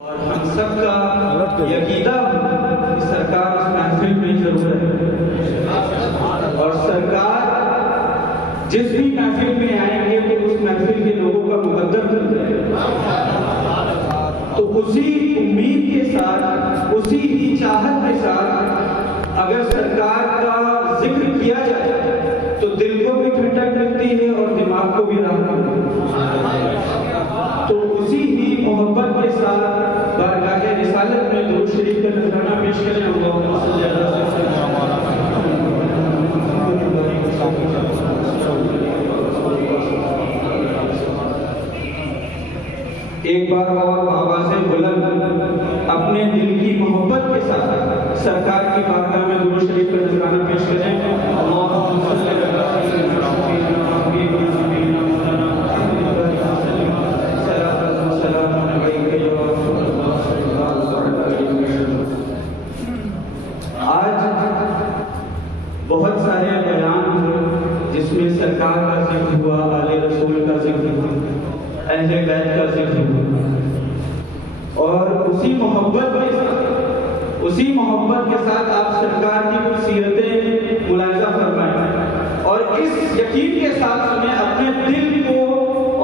اور ہم سب کا یہ عقیدہ کہ سرکار اس محفل میں ضرور ہے، اور سرکار جس بھی محفل میں آئیں گے تو اس محفل کے لوگوں کا مقدر بن جائے گا۔ تو اسی امید کے ساتھ، اسی ہی چاہت کے ساتھ اگر سرکار کا ذکر کیا جائے تو دل کو بھی ٹھنڈک ملتی ہے اور دماغ کو بھی راحت ملتی ہے۔ تو اسی ہی محبت کے ساتھ بارگاہ رسالت میں درود شریف کا نذرانہ پیش کریں۔ اللہم صلی علی سیدنا ایک بار اور آواز بلند اپنے دل کی محبت کے ساتھ سرکار کی بارگاہ میں درود شریف کا نذرانہ پیش کریں۔ اللہم صلی علی سیدنا بہت سارے بیان ہوئے جس میں سرکار کا ذکر ہوا، آل رسول کا ذکر ہوا، اہل بیت کا ذکر ہوا، اور اسی محبت کے ساتھ آپ سرکار کی کچھ سیرتیں ملاحظہ فرمائیں اور اس یقین کے ساتھ سنیں، اپنے دل کو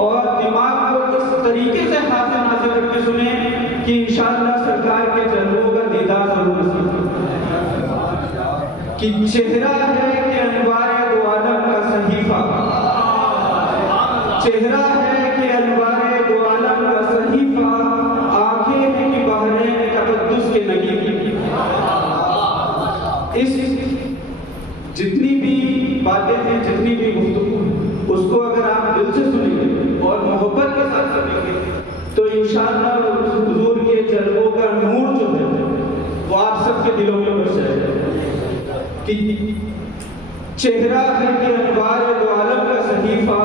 اور دماغ کو اس طریقے سے حاضر رکھ کے سنیں کہ انشاءاللہ سرکار کے جلووں کا دیدار ضرور نصیب ہو۔ کہ چہرہ ہے کہ انوار دو عالم کا صحیفہ، چہرہ ہے کہ انوار دو عالم کا صحیفہ، آنکھیں ہیں کہ بحرین تقدس کے نگین۔ اس جتنی بھی باتیں ہیں، جتنی بھی گفتگو، اس کو اگر آپ دل سے سنیں گے اور محبت کے ساتھ سنیں گے تو انشاءاللہ حضور کے جلووں کا نور جو ہے وہ آپ سب کے دلوں میں بس جائے گا۔ کہ چہرہ ہے کہ انوار دو عالم کا صحیفہ،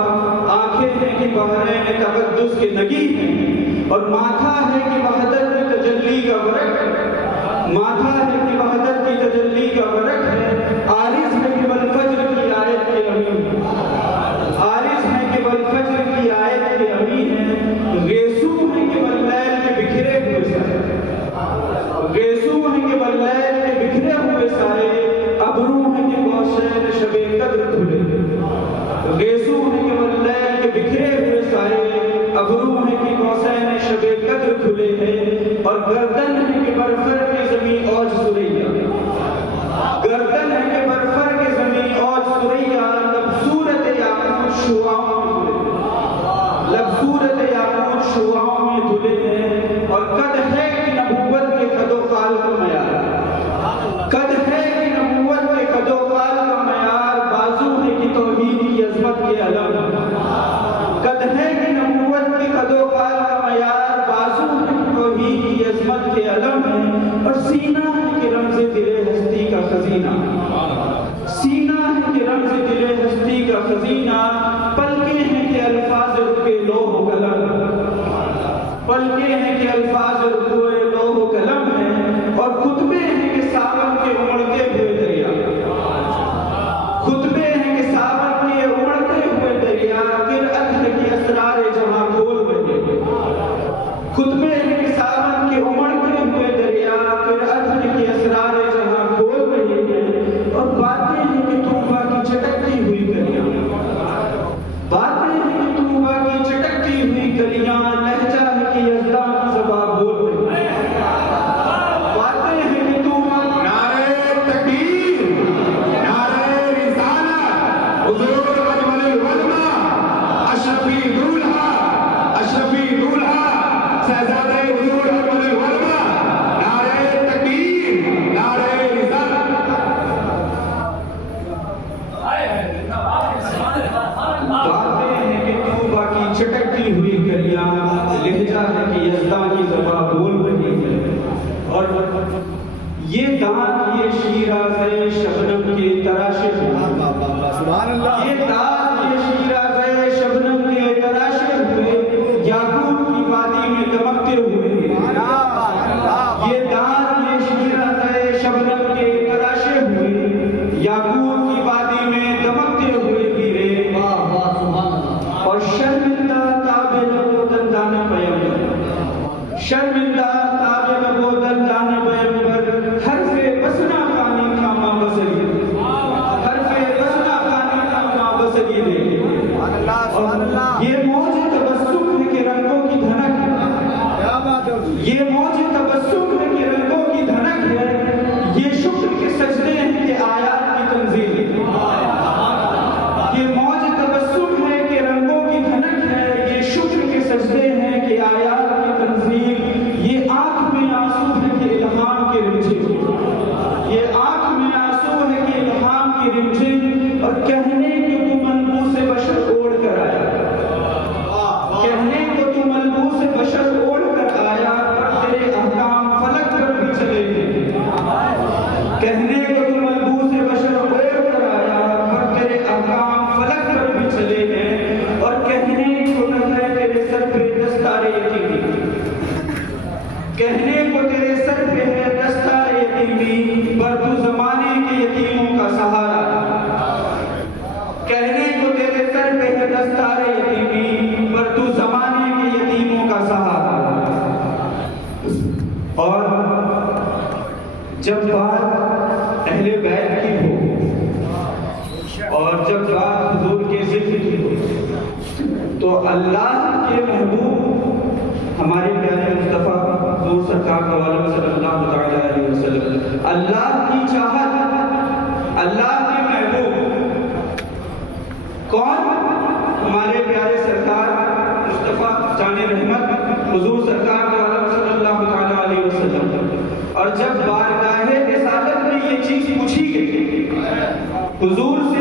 آنکھیں ہیں کہ بحرین تقدس کے نگین ہیں، اور ماتھا ہے کہ وحدت کی تجلی کا ورق، ماتھا ہے کہ وحدت کی تجلی کا ورق ہے، عارض ہے کہ والفجر کی آیت کے امین، عارض ہے کہ والفجر کی آیت کے امین ہے، غیسو ہے کہ واللیل کے بکھرے ہوئے سائے، غیسو ہے کہ واللیل کے بکھرے ہوئے سائے، ابرو ہے کہ غوثین شب قدر کھلے، غیسو ہے کہ واللیل کے بکھرے ہوئے سائے، ابرو ہے کہ غوثین شب قدر کھلے ہیں، اور گردن ہے کہ برفر کے زمین اوج سریا، گردن ہے کہ برفر کے زمین اوج سریا، لبصورت یاقوت شعاعوں میں دھلے، لبصورت یاقوت شعاعوں میں دھلے ہیں، اور قد ہے کہ نبوت کے قد و قال کا معیار، قد ہے کہ نبوت کے قد و قال کا معیار، بازو ہے کہ توحید کی عظمت کے علم، قد ہے کہ نبوت کے قد و قال کا معیار، بازو ہے کہ توحید کی عظمت کے علم ہے، اور سینہ ہے کہ رمز دل ہستی کا خزینہ، سینہ ہے کہ رمز دل ہستی کا خزینہ، پلکیں ہیں کہ الفاظ رکے لوح و قلم، پلکیں ہیں کہ الفاظ رکے لوح و قلم ہیں، اور خطبے ہیں کہ ساون کے امڑتے ہوئے دریا، خطبے ہیں کہ ساون کے امڑتے ہوئے دریا، قرأت ہے کہ اسرار جہاں کھول رہے، خطبے ہیں کہ ساون کے امڑتے ہوئے دریا، قرأت ہے کہ اسرار جہاں کھول رہے ہیں، اور باتیں ہیں کہ طوبہ کی چٹکتی ہوئی گلیاں، باتیں ہیں کہ طوبہ کی چٹکتی ہوئی گلیاں، لہجہ ہے کہ یزدان کی زبان بول رہی ہے، باتیں ہیں کہ طوبہ نعرہ تکبیر، نعرہ رسالت، حضور اجمل العلماء، اشرفی دولہا، اشرفی دولہا، شہزادہ حضور اجمل العلماء، نعرہ تکبیر، نعرہ رسالت۔ باتیں ہیں کہ طوبہ کی چٹکتی ہوئی گلیاں، لہجہ ہے کہ یزدان کی زبان بول رہی ہے، اور یہ دانت یہ شیرازہ شبنم کے تراشے ہوئے، سبحان اللہ، یہ دانت یہ شیرازہ شبنم کے تراشے ہوئے، یاقوت کی وادی میں دمکتے ہوئے، یہ دانت یہ شیرازہ شبنم کے تراشے ہوئے، یاقوت کی وادی میں دمکتے ہوئے گرے، اور شرمندہ تابع دندان پیغمبر، شرمندہ یہ موج تبسم ہے کہ رنگوں کی دھنک ہے، یہ شکر کے سجدے ہیں کہ آیات کی تنزیل ہے۔ یہ موج تبسم ہے کہ رنگوں کی دھنک ہے، یہ شکر کے سجدے ہیں کہ آیات کی تنزیل، یہ آنکھ میں آنسو ہے کہ الہام کے رنجھے، یہ آنکھ میں آنسو ہے کہ الہام کی رنجھے، اور کہنے کہ تو ملبوس بشر اوڑھ کر آیا، کہنے کو تو ملبوس بشر اوڑھ کر آیا، پر تیرے احکام فلک پر بھی چلے گئے، کہنے کو تو ملبوس بشر اوڑھ کر آیا، پر تیرے احکام فلک پر بھی چلے گئے، اور کہنے کو نہ ہے تیرے سر پہ دستار یتیمی، کہنے کو تیرے سر پہ ہے دستار یتیمی، پر تو زمانے کے یتیموں کا سہارا، کہنے کو تیرے سر پہ ہے دستار یتیمی، پر تو زمانے کے یتیموں کا سہارا۔ اور جب بات اہل بیت کی ہو اور جب بات حضور کے ذکر کی ہو تو اللہ کے محبوب ہمارے پیارے مصطفیٰ حضور سرکار عالم صلی اللہ تعالی علیہ وسلم، اللہ کی چاہت، اللہ کے محبوب کون؟ ہمارے پیارے سرکار مصطفیٰ جان رحمت حضور سرکار عالم صلی اللہ تعالی علیہ وسلم۔ اور جب بارگاہ رسالت میں یہ چیز پوچھی گئی، حضور سے